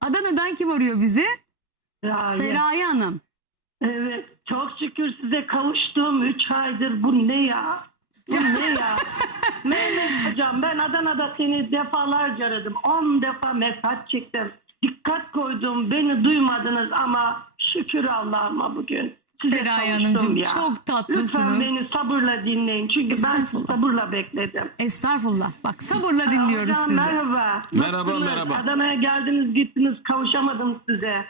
Adana'dan kim arıyor bizi? Feraye Hanım. Evet. Çok şükür size kavuştuğum 3 aydır. Bu ne ya? Bu ne ya? Mehmet hocam ben Adana'da seni defalarca aradım. 10 defa mesaj çektim. Dikkat koydum. Beni duymadınız ama şükür Allah'ıma bugün. Size Feraye Hanımcığım, ya. çok tatlısınız. Lütfen beni sabırla dinleyin. Çünkü ben sabırla bekledim. Estağfurullah. Bak sabırla dinliyoruz Hocam, sizi. Merhaba. Merhaba, Nasılsınız? merhaba. Adana'ya geldiniz gittiniz kavuşamadım size.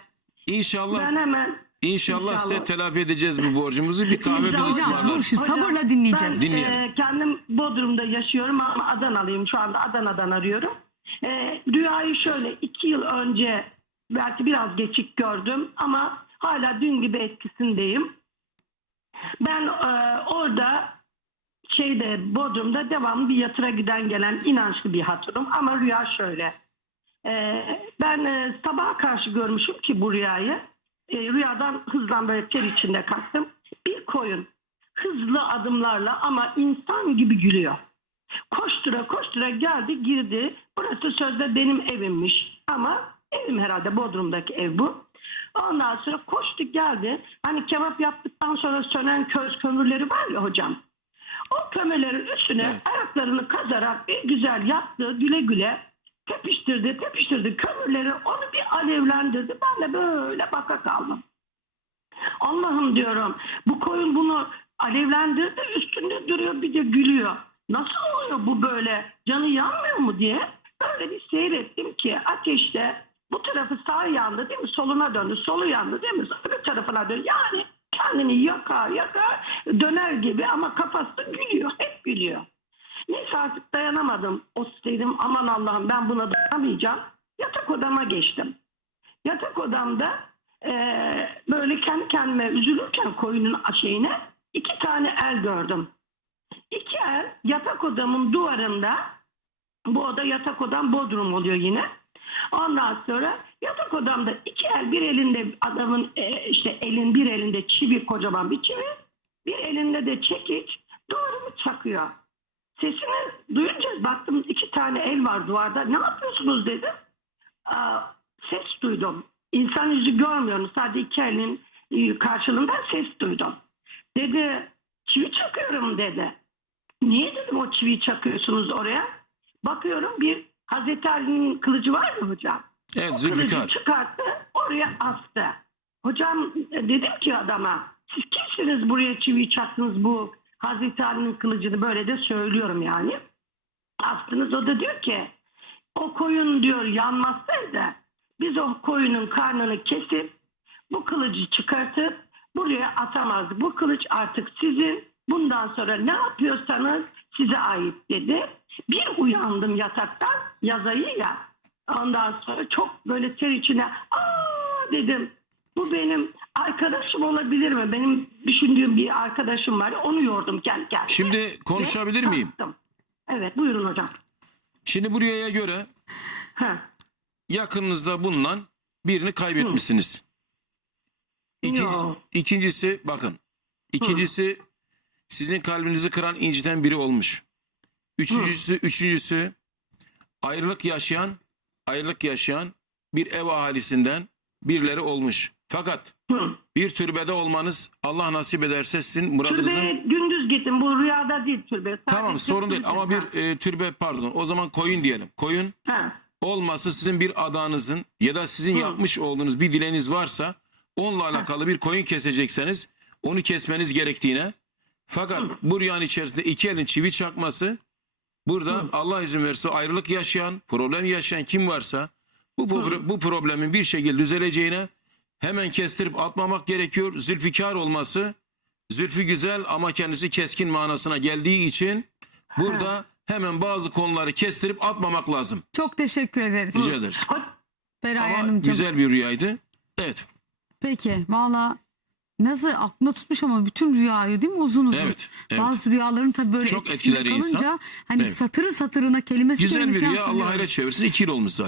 İnşallah Ben hemen inşallah size İnşallah. telafi edeceğiz bu borcumuzu. Bir kahve bizi Hocam dur ısmarlarız. şu sabırla dinleyeceğiz. Ben Dinleyelim. e, kendim Bodrum'da yaşıyorum ama Adanalıyım. Şu anda Adana'dan arıyorum. E, rüyayı şöyle iki yıl önce belki biraz geçik gördüm ama hala dün gibi etkisindeyim. Ben e, orada şeyde Bodrum'da devamlı bir yatıra giden gelen inançlı bir hatırım ama rüya şöyle. E, ben e, sabaha karşı görmüşüm ki bu rüyayı. E, rüyadan hızla böyle ter içinde kalktım. Bir koyun hızlı adımlarla ama insan gibi gülüyor. Koştura koştura geldi girdi. Burası sözde benim evimmiş ama evim herhalde Bodrum'daki ev bu. Ondan sonra koştu geldi. Hani kebap yaptıktan sonra sönen köz kömürleri var ya hocam. O kömürlerin üstüne Evet. ayaklarını kazarak bir güzel yattı güle güle tepiştirdi tepiştirdi kömürleri onu bir alevlendirdi. Ben de böyle baka kaldım. Allah'ım diyorum bu koyun bunu alevlendirdi üstünde duruyor bir de gülüyor. Nasıl oluyor bu böyle canı yanmıyor mu diye böyle bir seyrettim ki ateşte bu tarafı sağ yandı değil mi soluna döndü solu yandı değil mi öbür tarafına döndü yani kendini yakar yakar döner gibi ama kafası da gülüyor hep gülüyor. Neyse artık dayanamadım. O dedim aman Allah'ım ben buna dayanamayacağım. Yatak odama geçtim. Yatak odamda eee, böyle kendi kendime üzülürken koyunun şeyine iki tane el gördüm. İki el yatak odamın duvarında bu oda yatak odam bodrum oluyor yine. Ondan sonra yatak odamda iki el bir elinde adamın e, işte elin bir elinde çivi kocaman bir çivi bir elinde de çekiç duvarımı çakıyor. Sesini duyunca baktım iki tane el var duvarda. Ne yapıyorsunuz dedim. Aa, ses duydum. İnsan yüzü görmüyorum. Sadece iki elin e, karşılığında ses duydum. Dedi çivi çakıyorum dedi. Niye dedim o çiviyi çakıyorsunuz oraya? Bakıyorum bir Hazreti Ali'nin kılıcı var ya hocam. Evet Zülfikar. çıkarttı oraya astı. Hocam e, dedim ki adama siz kimsiniz buraya çiviyi çaktınız bu Hazreti Ali'nin kılıcını böyle de söylüyorum yani. Astınız o da diyor ki o koyun diyor yanmazsaydı biz o koyunun karnını kesip bu kılıcı çıkartıp buraya atamazdık. Bu kılıç artık sizin bundan sonra ne yapıyorsanız size ait dedi. Bir uyandım yataktan yazayı ya. Ondan sonra çok böyle ter içine aa dedim. Bu benim arkadaşım olabilir mi? Benim düşündüğüm bir arkadaşım var. Onu yordum kendi kendime. Şimdi konuşabilir Ve miyim? kalktım. Evet buyurun hocam. Şimdi bu rüyaya göre Ha. yakınınızda bulunan birini kaybetmişsiniz. İkinci, ikincisi bakın. İkincisi sizin kalbinizi kıran inciten biri olmuş. Üçüncüsü, üçüncüsü ayrılık yaşayan, ayrılık yaşayan bir ev ahalisinden birileri olmuş. Fakat Hı. bir türbede olmanız Allah nasip ederse sizin muradınızın Türbeye gündüz gittim. Bu rüyada değil türbe. Sadece Tamam sorun değil ama bir e, türbe pardon o zaman koyun diyelim. Koyun Ha. olması sizin bir adanızın ya da sizin Hı. yapmış olduğunuz bir dileğiniz varsa onunla alakalı bir koyun kesecekseniz onu kesmeniz gerektiğine fakat bu rüyanın içerisinde iki elin çivi çakması burada Allah izin verirse ayrılık yaşayan, problem yaşayan kim varsa bu, bu, bu problemin bir şekilde düzeleceğine hemen kestirip atmamak gerekiyor. Zülfikar olması Zülfü güzel ama kendisi keskin manasına geldiği için burada hemen bazı konuları kestirip atmamak lazım. Çok teşekkür ederiz. Rica ederiz. Ama Hanımcığım. güzel bir rüyaydı. Evet. Peki valla nasıl aklına tutmuş ama bütün rüyayı değil mi uzun uzun. Evet. evet. Bazı rüyaların tabii böyle Çok etkisinde etkiler kalınca insan. hani Evet. satırı satırına kelimesi Güzel bir kelimesine rüya Allah hatırlıyoruz. hayret çevirsin. İki yıl olmuş zaten.